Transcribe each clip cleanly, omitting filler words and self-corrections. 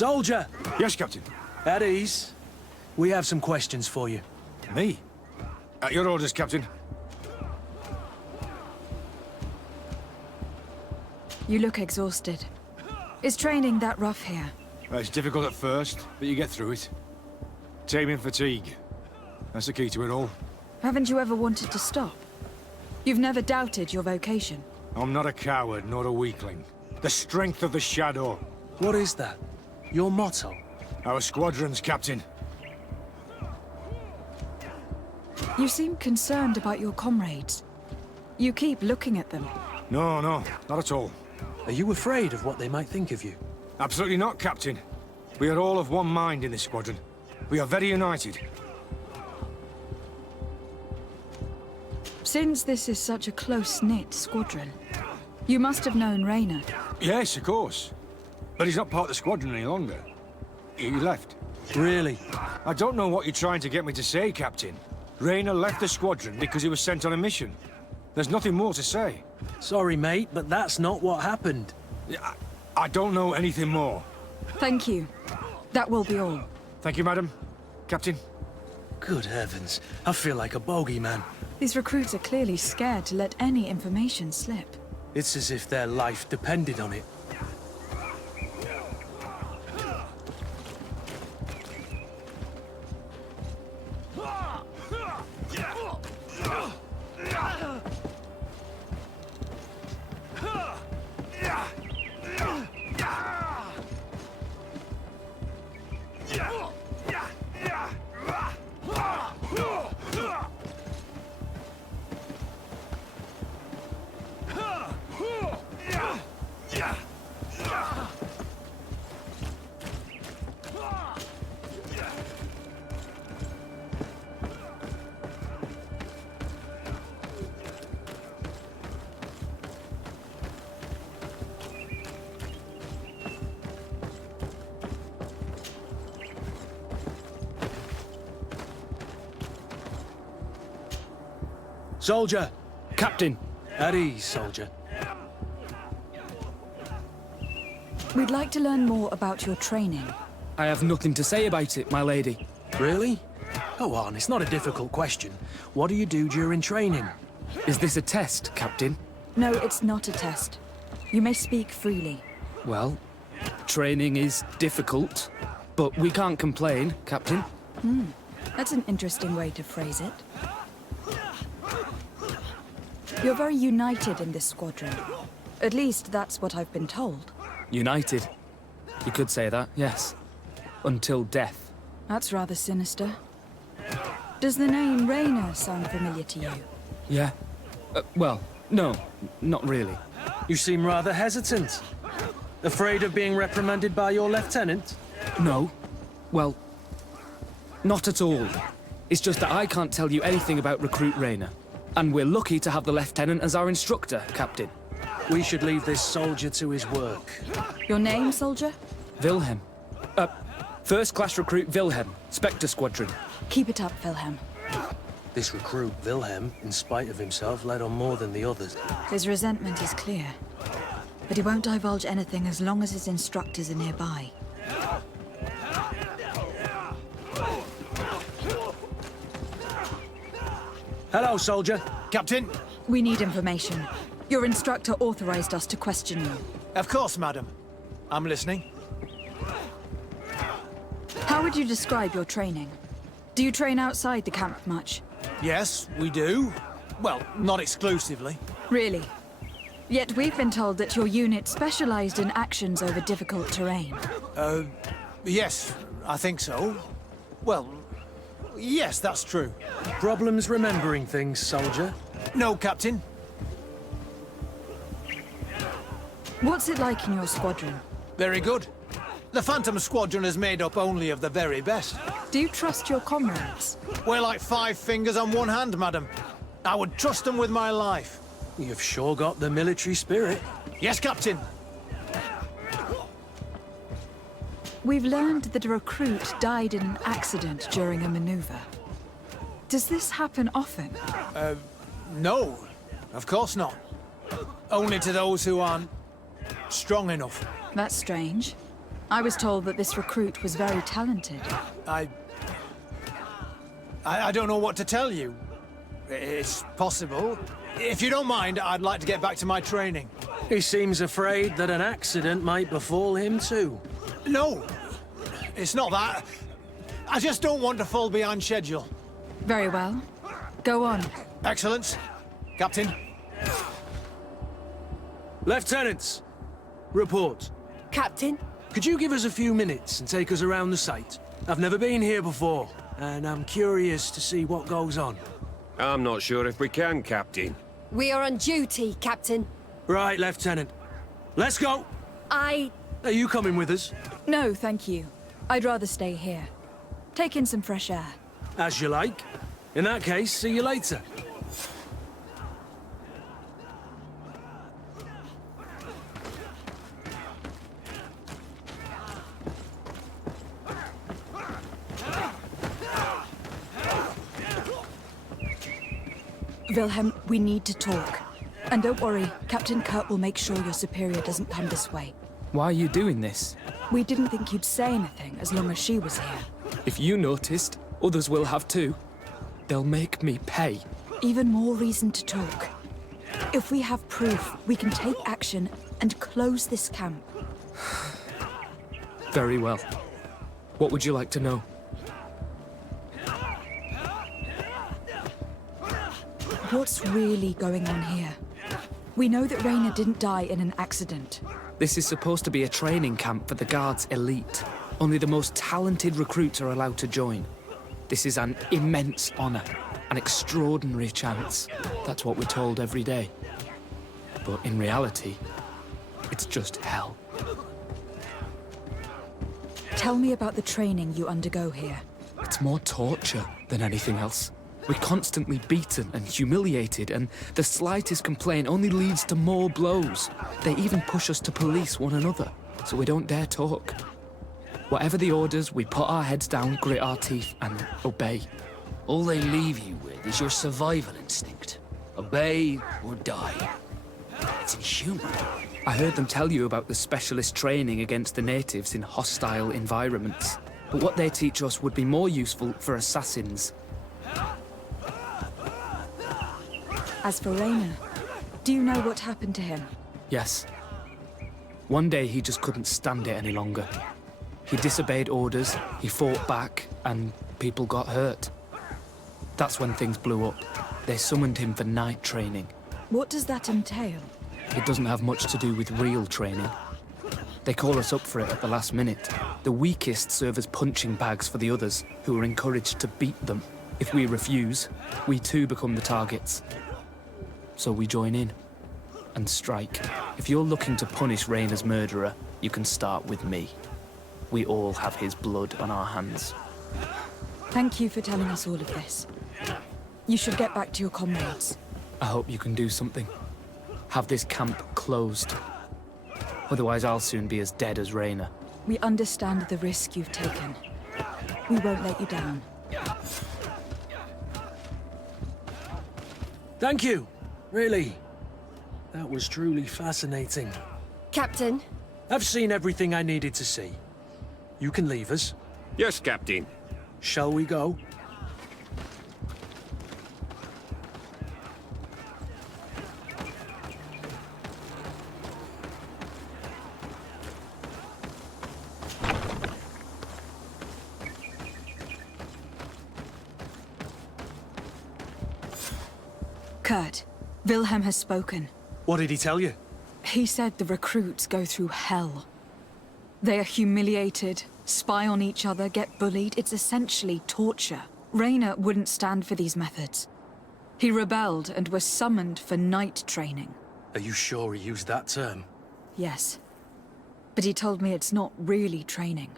Soldier! Yes, Captain. At ease. We have some questions for you. Me? At your orders, Captain. You look exhausted. Is training that rough here? Well, it's difficult at first, but you get through it. Taming fatigue. That's the key to it all. Haven't you ever wanted to stop? You've never doubted your vocation. I'm not a coward, nor a weakling. The strength of the Shadow. What is that? Your motto? Our squadron's, Captain. You seem concerned about your comrades. You keep looking at them. No, not at all. Are you afraid of what they might think of you? Absolutely not, Captain. We are all of one mind in this squadron. We are very united. Since this is such a close-knit squadron, you must have known Rayner. Yes, of course. But he's not part of the squadron any longer. He left. Really? I don't know what you're trying to get me to say, Captain. Rayner left the squadron because he was sent on a mission. There's nothing more to say. Sorry, mate, but that's not what happened. I don't know anything more. Thank you. That will be all. Thank you, madam. Captain. Good heavens. I feel like a bogeyman. These recruits are clearly scared to let any information slip. It's as if their life depended on it. Soldier! Captain! At ease, soldier. We'd like to learn more about your training. I have nothing to say about it, my lady. Really? Go on, it's not a difficult question. What do you do during training? Is this a test, Captain? No, it's not a test. You may speak freely. Well, training is difficult, but we can't complain, Captain. That's an interesting way to phrase it. You're very united in this squadron. At least that's what I've been told. United. You could say that, yes. Until death. That's rather sinister. Does the name Rayner sound familiar to you? Yeah. Well, no, not really. You seem rather hesitant. Afraid of being reprimanded by your lieutenant? No. Well, not at all. It's just that I can't tell you anything about Recruit Rayner. And we're lucky to have the Lieutenant as our instructor, Captain. We should leave this soldier to his work. Your name, soldier? Wilhelm. First Class Recruit Wilhelm, Spectre Squadron. Keep it up, Wilhelm. This recruit, Wilhelm, in spite of himself, led on more than the others. His resentment is clear. But he won't divulge anything as long as his instructors are nearby. Hello, soldier. Captain? We need information. Your instructor authorized us to question you. Of course, madam. I'm listening. How would you describe your training? Do you train outside the camp much? Yes, we do. Well, not exclusively. Really? Yet we've been told that your unit specialized in actions over difficult terrain. Yes, I think so. Well, yes, that's true. Problems remembering things, soldier? No, Captain. What's it like in your squadron? Very good. The Phantom Squadron is made up only of the very best. Do you trust your comrades? We're like 5 fingers on one hand, madam. I would trust them with my life. You've sure got the military spirit. Yes, Captain. We've learned that a recruit died in an accident during a maneuver. Does this happen often? No, of course not. Only to those who aren't strong enough. That's strange. I was told that this recruit was very talented. I don't know what to tell you. It's possible. If you don't mind, I'd like to get back to my training. He seems afraid that an accident might befall him too. No, it's not that. I just don't want to fall behind schedule. Very well. Go on. Excellence. Captain. Lieutenants, report. Captain? Could you give us a few minutes and take us around the site? I've never been here before, and I'm curious to see what goes on. I'm not sure if we can, Captain. We are on duty, Captain. Right, Lieutenant. Let's go! I... Are you coming with us? No, thank you. I'd rather stay here. Take in some fresh air. As you like. In that case, see you later. Wilhelm, we need to talk. And don't worry, Captain Kurt will make sure your superior doesn't come this way. Why are you doing this? We didn't think you'd say anything as long as she was here. If you noticed, others will have too. They'll make me pay. Even more reason to talk. If we have proof, we can take action and close this camp. Very well. What would you like to know? What's really going on here? We know that Rainer didn't die in an accident. This is supposed to be a training camp for the Guard's elite. Only the most talented recruits are allowed to join. This is an immense honor, an extraordinary chance. That's what we're told every day. But in reality, it's just hell. Tell me about the training you undergo here. It's more torture than anything else. We're constantly beaten and humiliated, and the slightest complaint only leads to more blows. They even push us to police one another, so we don't dare talk. Whatever the orders, we put our heads down, grit our teeth, and obey. All they leave you with is your survival instinct. Obey or die. It's inhuman. I heard them tell you about the specialist training against the natives in hostile environments. But what they teach us would be more useful for assassins. As for Rainer, do you know what happened to him? Yes. One day he just couldn't stand it any longer. He disobeyed orders, he fought back, and people got hurt. That's when things blew up. They summoned him for night training. What does that entail? It doesn't have much to do with real training. They call us up for it at the last minute. The weakest serve as punching bags for the others, who are encouraged to beat them. If we refuse, we too become the targets. So we join in and strike. If you're looking to punish Rainer's murderer, you can start with me. We all have his blood on our hands. Thank you for telling us all of this. You should get back to your comrades. I hope you can do something. Have this camp closed. Otherwise I'll soon be as dead as Rainer. We understand the risk you've taken. We won't let you down. Thank you. Really. That was truly fascinating. Captain? I've seen everything I needed to see. You can leave us. Yes, Captain. Shall we go? Kurt, Wilhelm has spoken. What did he tell you? He said the recruits go through hell. They are humiliated, spy on each other, get bullied. It's essentially torture. Rainer wouldn't stand for these methods. He rebelled and was summoned for night training. Are you sure he used that term? Yes. But he told me it's not really training.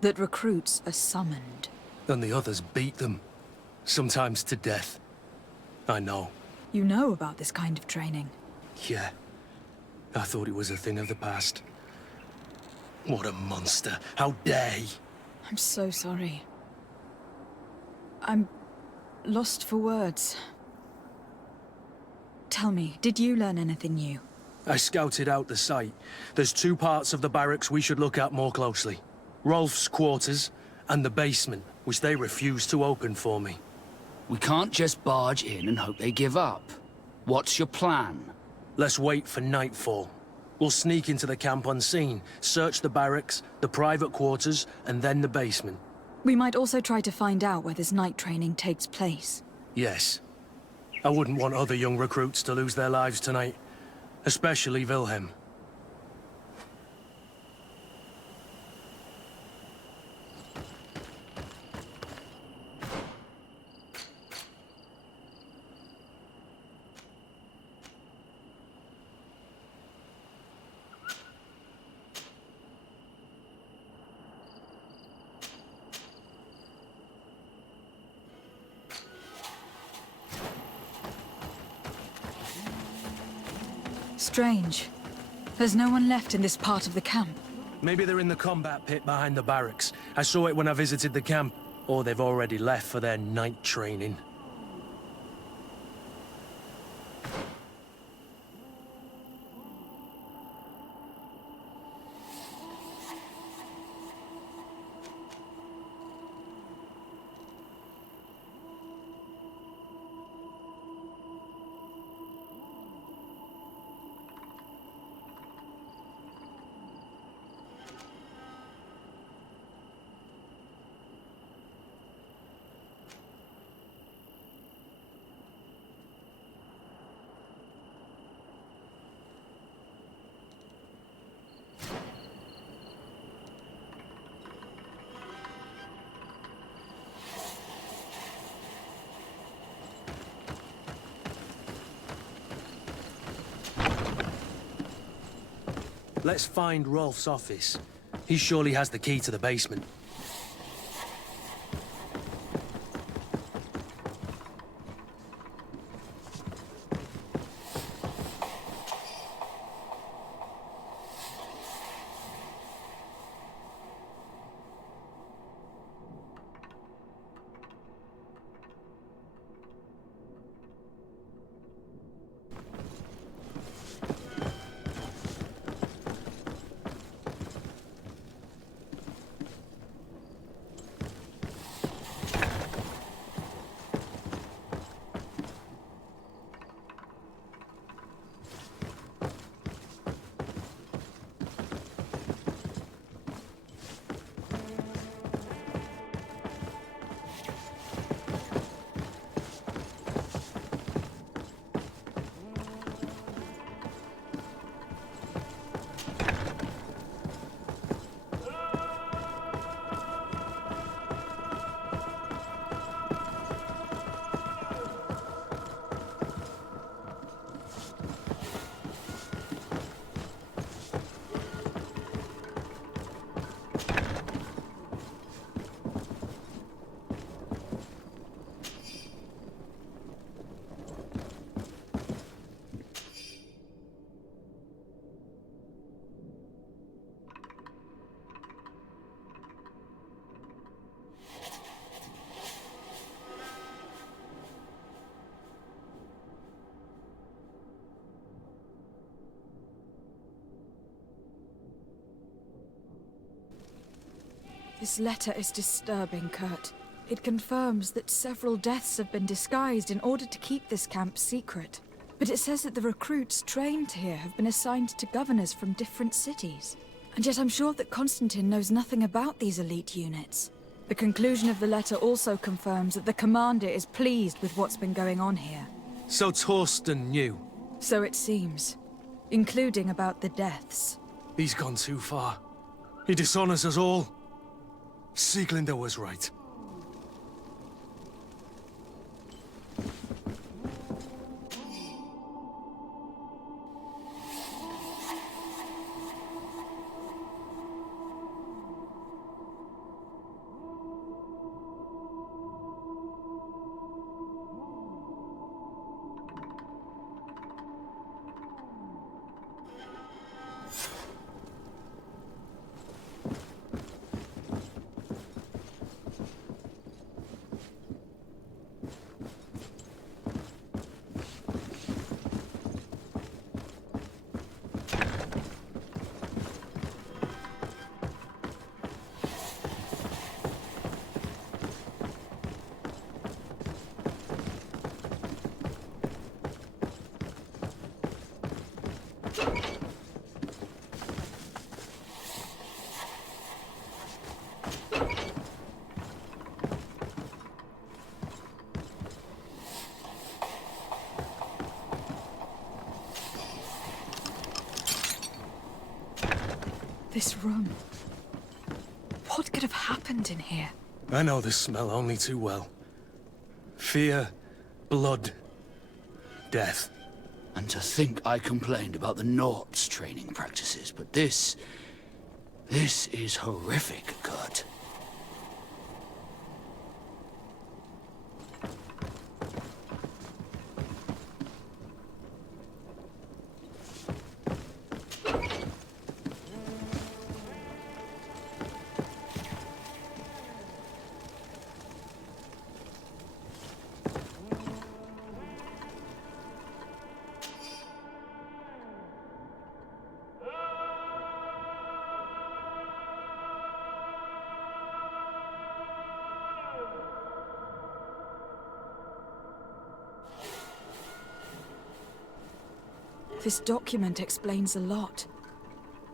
That recruits are summoned. And the others beat them. Sometimes to death. I know. You know about this kind of training? Yeah. I thought it was a thing of the past. What a monster. How dare he? I'm so sorry. I'm lost for words. Tell me, did you learn anything new? I scouted out the site. There's two parts of the barracks we should look at more closely. Rolf's quarters and the basement, which they refused to open for me. We can't just barge in and hope they give up. What's your plan? Let's wait for nightfall. We'll sneak into the camp unseen, search the barracks, the private quarters, and then the basement. We might also try to find out where this night training takes place. Yes. I wouldn't want other young recruits to lose their lives tonight. Especially Wilhelm. Strange. There's no one left in this part of the camp. Maybe they're in the combat pit behind the barracks. I saw it when I visited the camp. Or they've already left for their night training. Let's find Rolf's office. He surely has the key to the basement. This letter is disturbing, Kurt. It confirms that several deaths have been disguised in order to keep this camp secret. But it says that the recruits trained here have been assigned to governors from different cities. And yet I'm sure that Constantine knows nothing about these elite units. The conclusion of the letter also confirms that the commander is pleased with what's been going on here. So Torsten knew. So it seems. Including about the deaths. He's gone too far. He dishonors us all. Sieglinder was right. This room. What could have happened in here? I know this smell only too well. Fear, blood, death. And to think I complained about the Nort's training practices, but this is horrific, Kurt. This document explains a lot.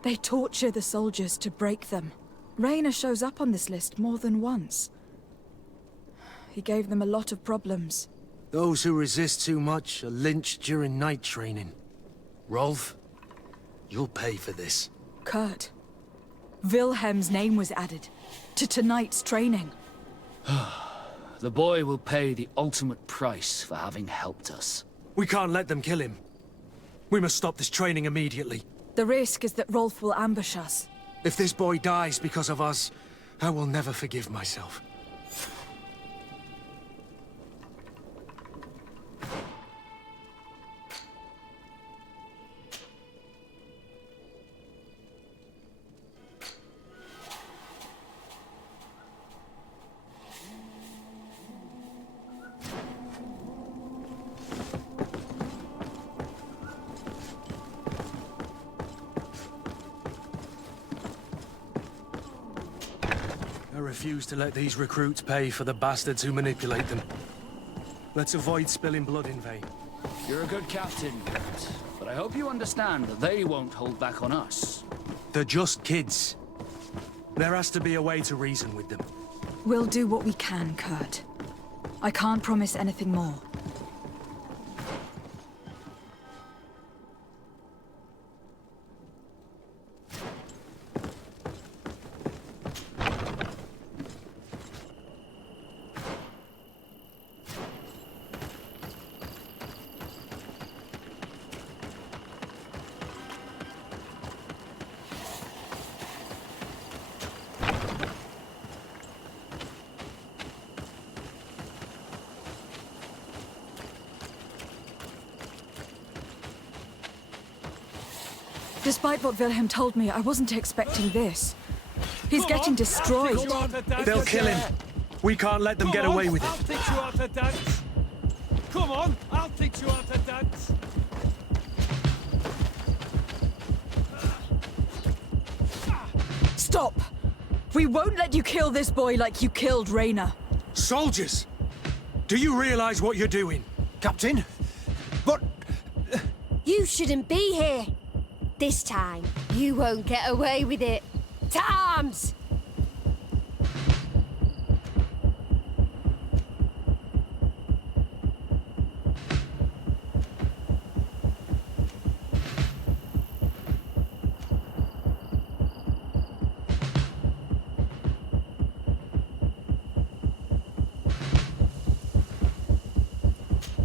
They torture the soldiers to break them. Rayner shows up on this list more than once. He gave them a lot of problems. Those who resist too much are lynched during night training. Rolf, you'll pay for this. Kurt, Wilhelm's name was added to tonight's training. The boy will pay the ultimate price for having helped us. We can't let them kill him. We must stop this training immediately. The risk is that Rolf will ambush us. If this boy dies because of us, I will never forgive myself. I refuse to let these recruits pay for the bastards who manipulate them. Let's avoid spilling blood in vain. You're a good captain, Kurt, but I hope you understand that they won't hold back on us. They're just kids. There has to be a way to reason with them. We'll do what we can, Kurt. I can't promise anything more. Despite what Wilhelm told me, I wasn't expecting this. He's getting destroyed. They'll kill him. We can't let them get away with I'll it. teach you how to dance. Come on, I'll teach you how to dance. Stop! We won't let you kill this boy like you killed Rayner. Soldiers! Do you realize what you're doing? Captain? But... You shouldn't be here. This time, you won't get away with it. To arms!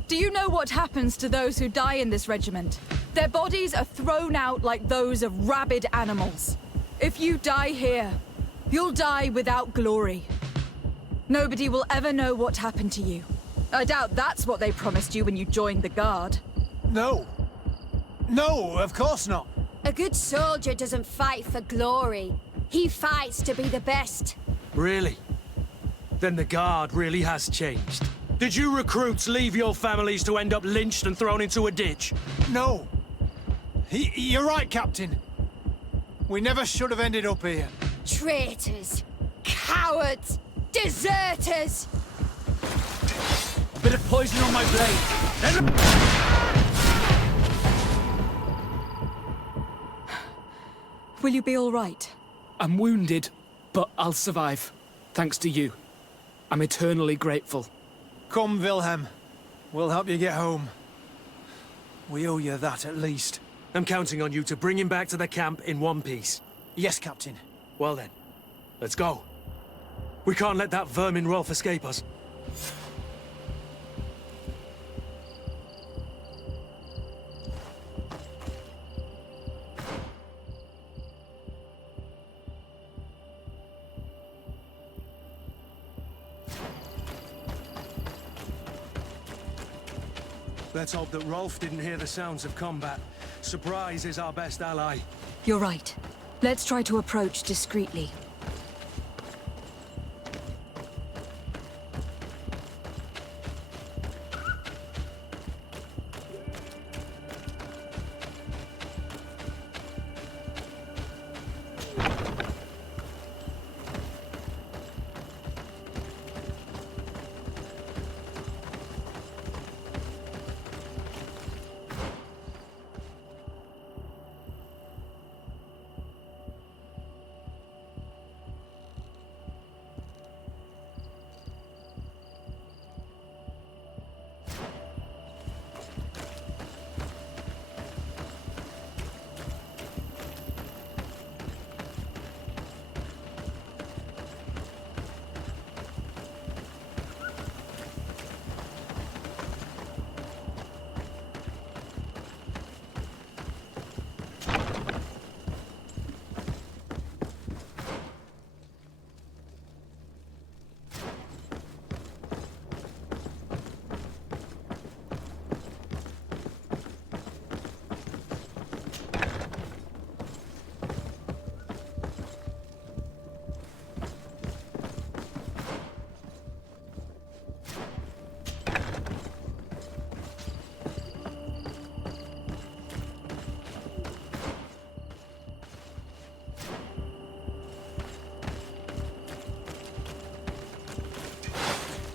Do you know what happens to those who die in this regiment? Their bodies are thrown out like those of rabid animals. If you die here, you'll die without glory. Nobody will ever know what happened to you. I doubt that's what they promised you when you joined the Guard. No. No, of course not. A good soldier doesn't fight for glory. He fights to be the best. Really? Then the Guard really has changed. Did you recruits leave your families to end up lynched and thrown into a ditch? No. You're right, Captain. We never should have ended up here. Traitors! Cowards! Deserters! A bit of poison on my blade. Will you be all right? I'm wounded, but I'll survive. Thanks to you. I'm eternally grateful. Come, Wilhelm. We'll help you get home. We owe you that, at least. I'm counting on you to bring him back to the camp in one piece. Yes, Captain. Well then, let's go. We can't let that vermin Rolf escape us. Let's hope that Rolf didn't hear the sounds of combat. Surprise is our best ally. You're right. Let's try to approach discreetly.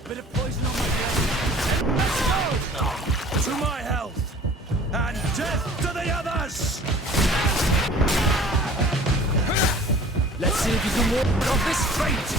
Bit of poison on my head. Let's go! To my health! And death to the others! Let's see if you can walk off this fate!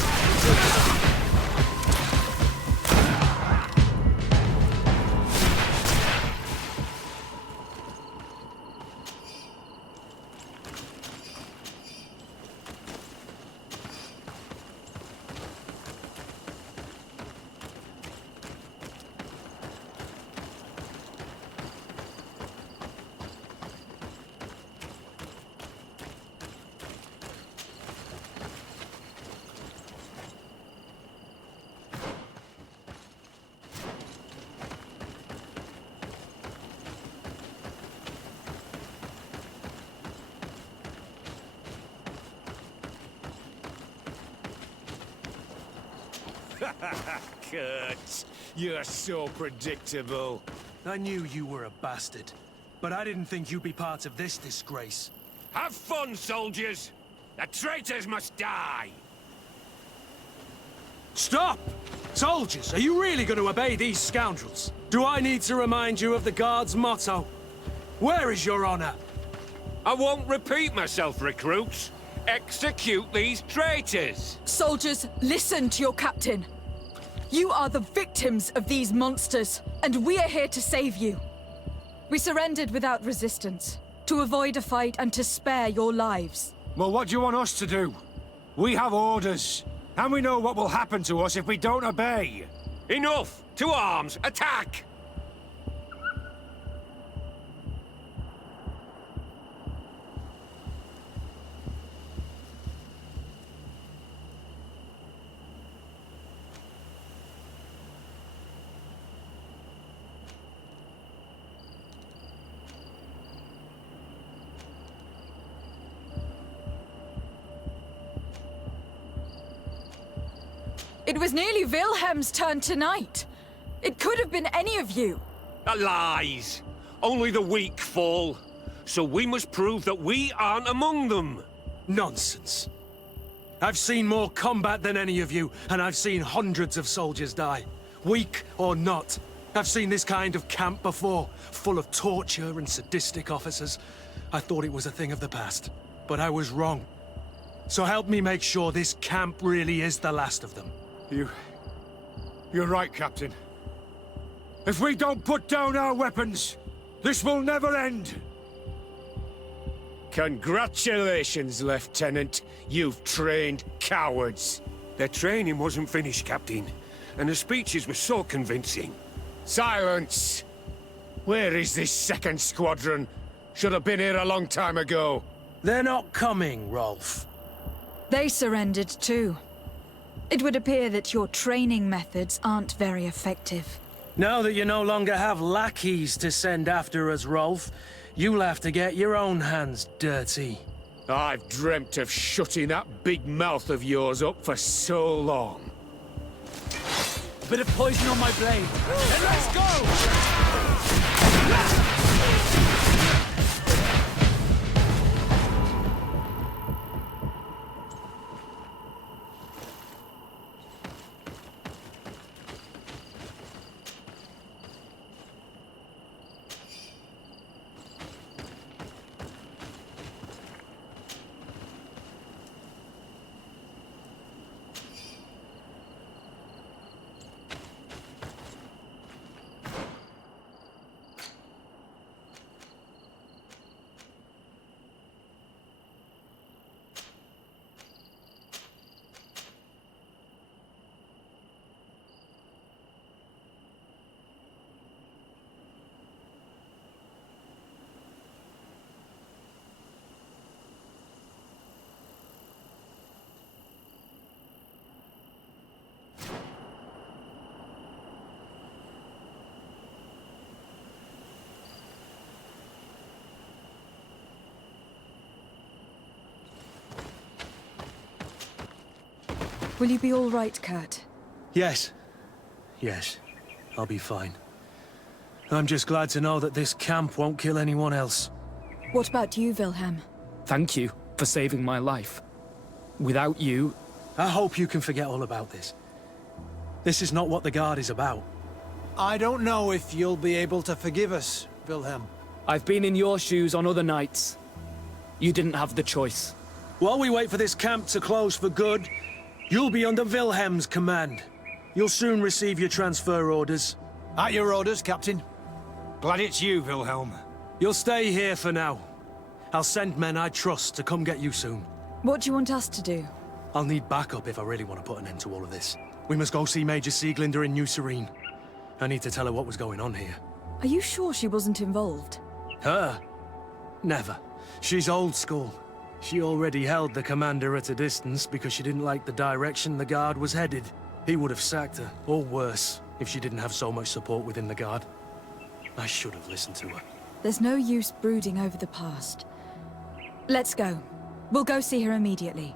Kurt, you're so predictable. I knew you were a bastard, but I didn't think you'd be part of this disgrace. Have fun, soldiers! The traitors must die! Stop! Soldiers, are you really going to obey these scoundrels? Do I need to remind you of the Guard's motto? Where is your honor? I won't repeat myself, recruits. Execute these traitors! Soldiers, listen to your captain. You are the victims of these monsters, and we are here to save you. We surrendered without resistance, to avoid a fight and to spare your lives. Well, what do you want us to do? We have orders, and we know what will happen to us if we don't obey. Enough! To arms! Attack! It was nearly Wilhelm's turn tonight. It could have been any of you. Lies! Only the weak fall. So we must prove that we aren't among them. Nonsense. I've seen more combat than any of you, and I've seen hundreds of soldiers die. Weak or not. I've seen this kind of camp before, full of torture and sadistic officers. I thought it was a thing of the past, but I was wrong. So help me make sure this camp really is the last of them. You're right, Captain. If we don't put down our weapons, this will never end. Congratulations, Lieutenant. You've trained cowards. Their training wasn't finished, Captain, and the speeches were so convincing. Silence! Where is this second squadron? Should have been here a long time ago. They're not coming, Rolf. They surrendered too. It would appear that your training methods aren't very effective. Now that you no longer have lackeys to send after us, Rolf, you'll have to get your own hands dirty. I've dreamt of shutting that big mouth of yours up for so long. A bit of poison on my blade. Then let's go! Will you be all right, Kurt? Yes. Yes. I'll be fine. I'm just glad to know that this camp won't kill anyone else. What about you, Wilhelm? Thank you for saving my life. Without you... I hope you can forget all about this. This is not what the Guard is about. I don't know if you'll be able to forgive us, Wilhelm. I've been in your shoes on other nights. You didn't have the choice. While we wait for this camp to close for good, you'll be under Wilhelm's command. You'll soon receive your transfer orders. At your orders, Captain. Glad it's you, Wilhelm. You'll stay here for now. I'll send men I trust to come get you soon. What do you want us to do? I'll need backup if I really want to put an end to all of this. We must go see Major Sieglinder in New Serene. I need to tell her what was going on here. Are you sure she wasn't involved? Her? Never. She's old school. She already held the commander at a distance because she didn't like the direction the Guard was headed. He would have sacked her, or worse, if she didn't have so much support within the Guard. I should have listened to her. There's no use brooding over the past. Let's go. We'll go see her immediately.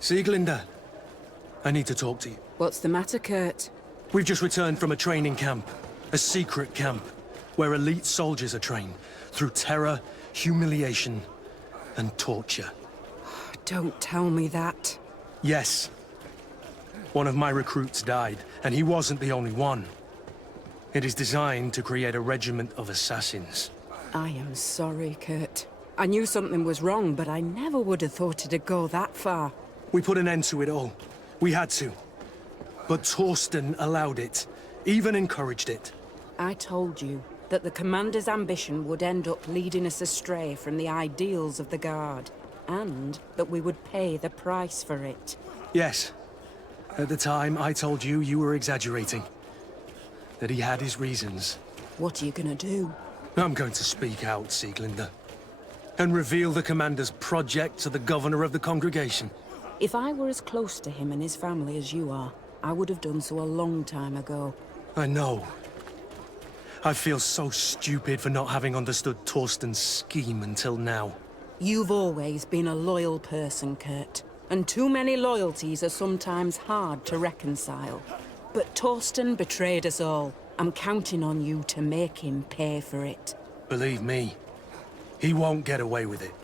Sieglinder, I need to talk to you. What's the matter, Kurt? We've just returned from a training camp. A secret camp, where elite soldiers are trained through terror, humiliation, and torture. Don't tell me that. Yes. One of my recruits died, and he wasn't the only one. It is designed to create a regiment of assassins. I am sorry, Kurt. I knew something was wrong, but I never would have thought it'd go that far. We put an end to it all. We had to. But Torsten allowed it, even encouraged it. I told you that the commander's ambition would end up leading us astray from the ideals of the Guard, and that we would pay the price for it. Yes. At the time, I told you you were exaggerating. That he had his reasons. What are you gonna do? I'm going to speak out, Sieglinder. And reveal the commander's project to the governor of the congregation. If I were as close to him and his family as you are, I would have done so a long time ago. I know. I feel so stupid for not having understood Torsten's scheme until now. You've always been a loyal person, Kurt. And too many loyalties are sometimes hard to reconcile. But Torsten betrayed us all. I'm counting on you to make him pay for it. Believe me, he won't get away with it.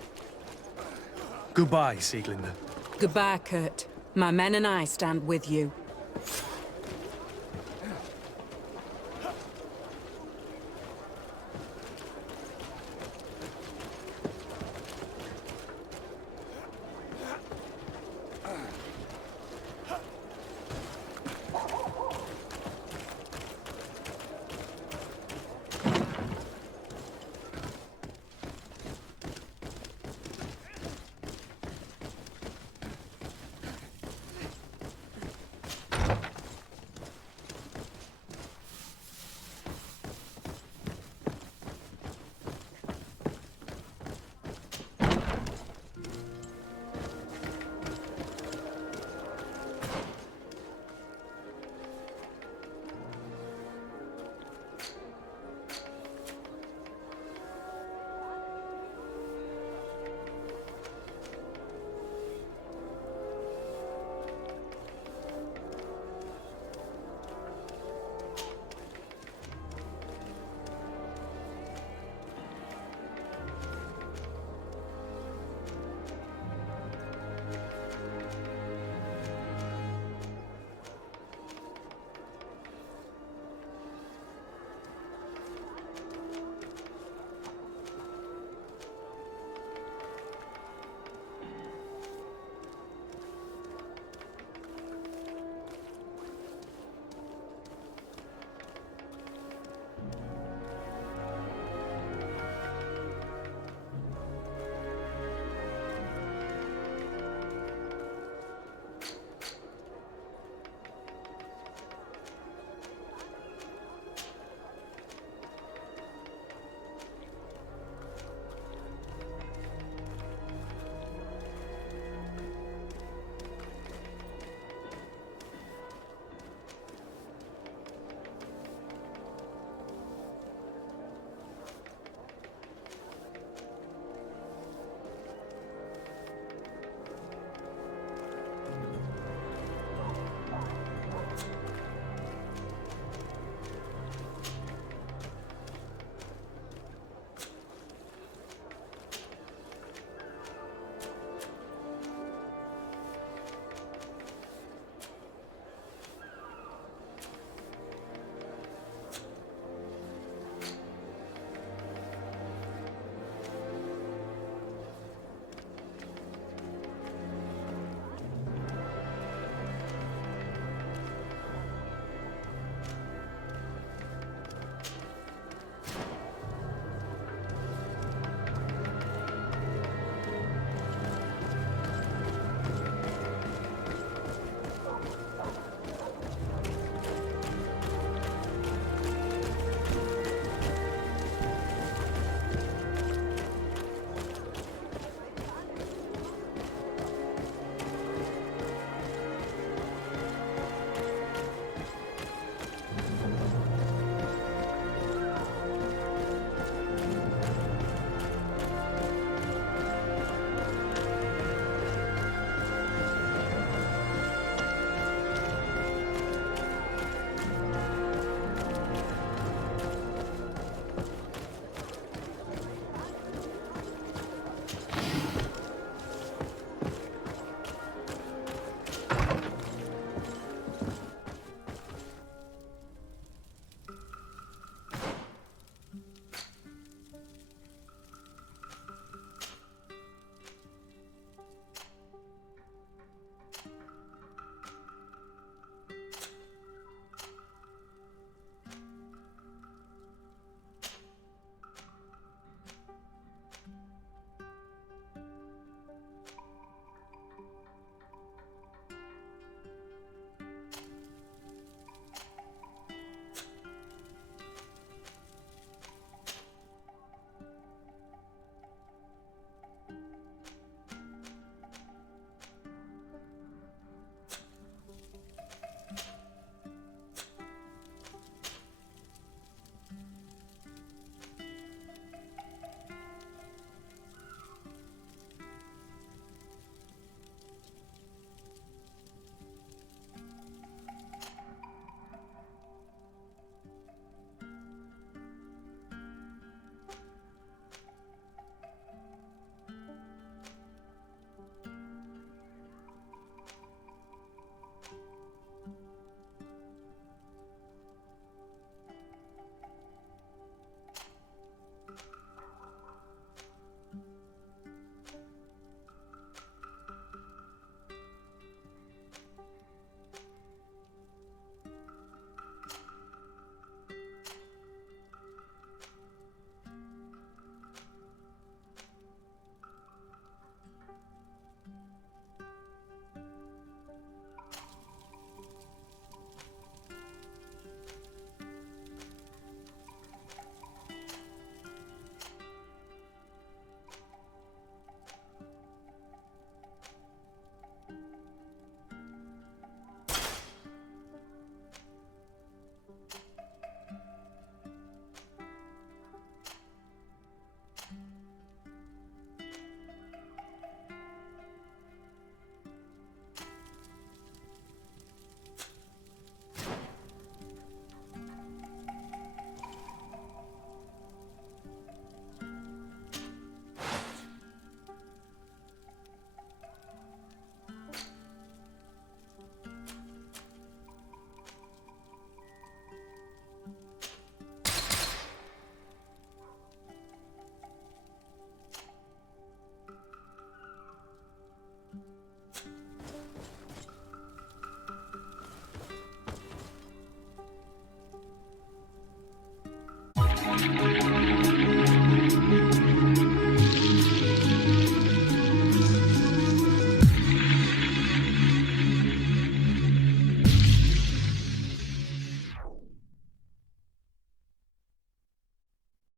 Goodbye, Sieglinder. Goodbye, Kurt. My men and I stand with you.